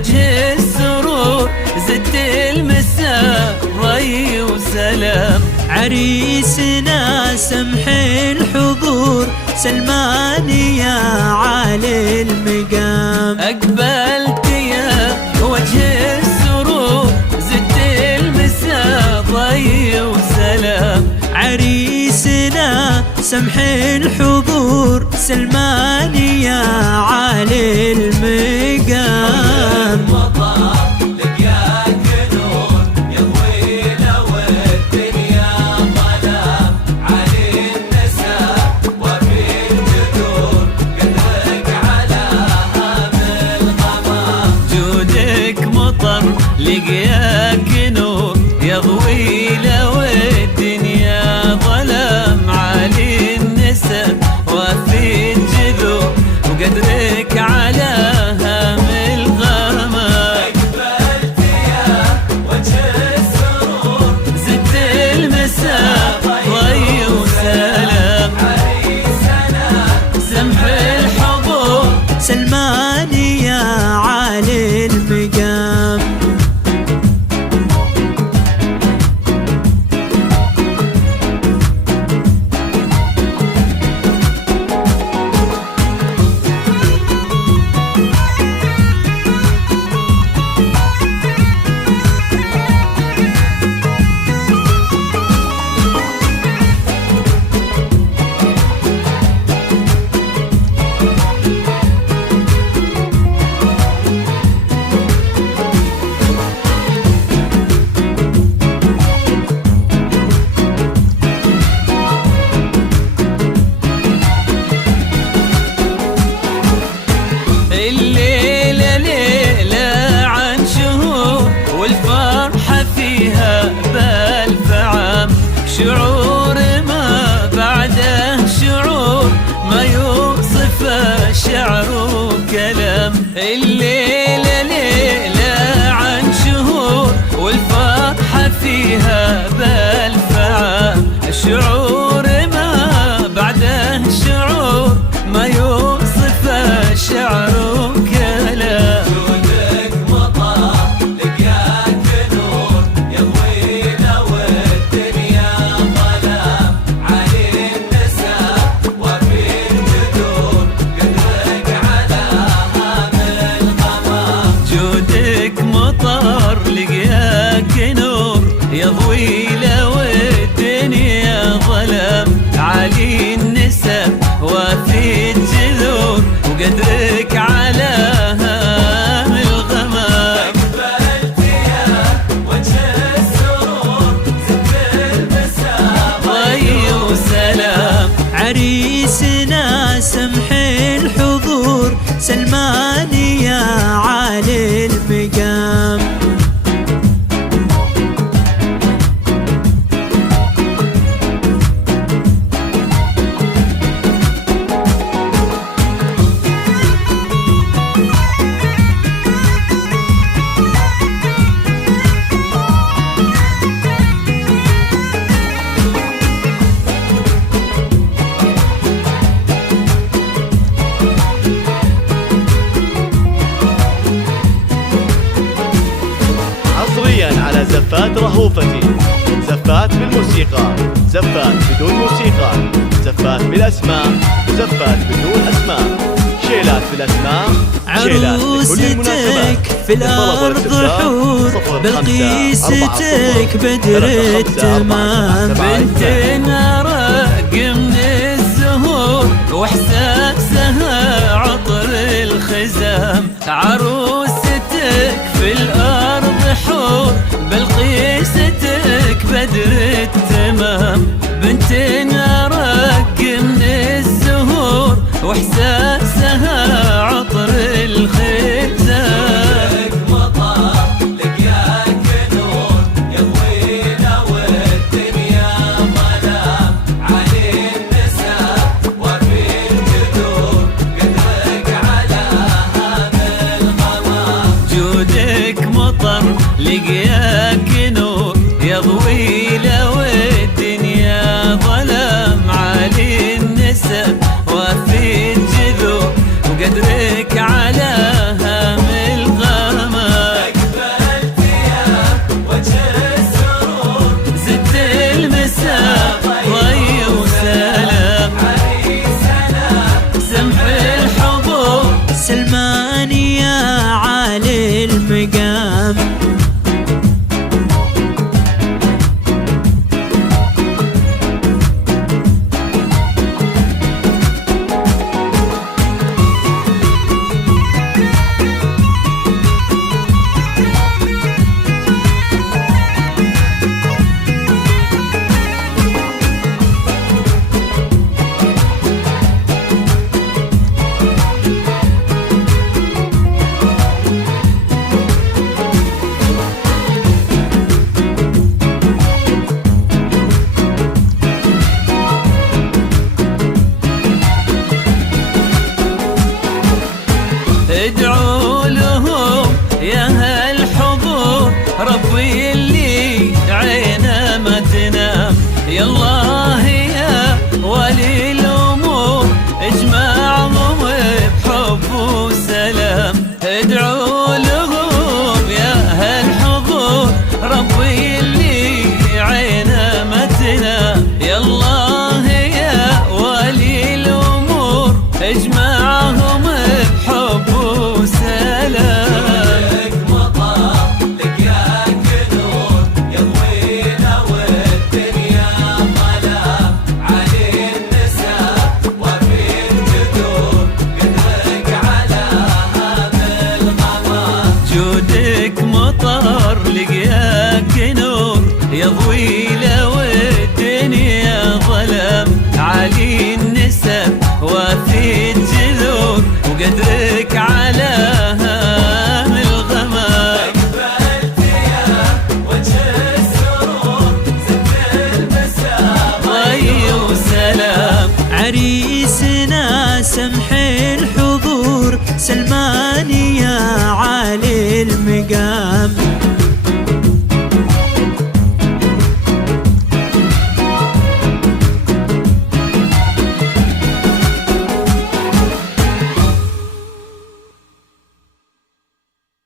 وجه السرور زدت المساء ضي وسلام. عريسنا سمح الحضور سلماني يا عالي المقام. أقبلت يا وجه السرور زدت المساء ضي وسلام. عريسنا سمح الحضور سلماني يا عالي المقام. لقياك نور يضوي لو الدنيا ظلام. عالي النسب وفي الجذور وقدرك على هام الغمام. أقبلت يا وجه السرور زدت المساء ضي وسلام. عريسنا سمح الحضور سلماني يا عالي المقام. الليلة ليلة عن شهور والفرحة فيها بألف عام. شعور ما بعده شعور ما يوصف الشعر وكلام. الليلة ليلة عن شهور والفرحة فيها بألف عام. شعور ما بعده شعور ما يوصف الشعر وكلام. جودك مطر لقياك نور يضوي لو الدنيا ظلام. علي النسب وفي الجذور قدرك على هام الغمام. جودك مطر لقياك نور يضوي لو الدنيا ظلام. عالي النسب وفي الجذور وقدرك على هام الغمام. أقبلت يا وجه السرور زدت المساء ضي وسلام. عريسنا سمح الحضور سلماني يا عالي المقام. على زفات رهوفتي. زفات بالموسيقى، زفات بدون موسيقى، زفات بالأسماء، وزفات بدون أسماء. شيلات بالأسماء، شيلات لكل المناسبات. عروستك في الأرض حور بلقيستك بدر التمام. بنتنا رق من الزهور واحساسها عطر الخزام. عروستك في الأرض حور بلقيستك بدر التمام. بنتنا رق من الزهور واحساسها عطر الخزام. لقياك نور يضوي لو الدنيا ظلام. عالي النسب وفي الجذور المقام. ادعوا لهم يا هالحضور، ربي اللي عينه ما تنام. يا الله يا ولي الامور، اجمعهم بحب وسلام. ادعوا لهم يا هالحضور، ربي اللي عينه ما تنام. يا الله يا ولي الامور، اجمعهم بحب وسلام. لك مطر لقياك نور يضوينا والدنيا ظلام. علي النساء وفي الجذور قدرك على هذا الغمام. جودك مطر لقياك نور يضوي له والدنيا ظلام. علي النسب وفي الجذور وقدرك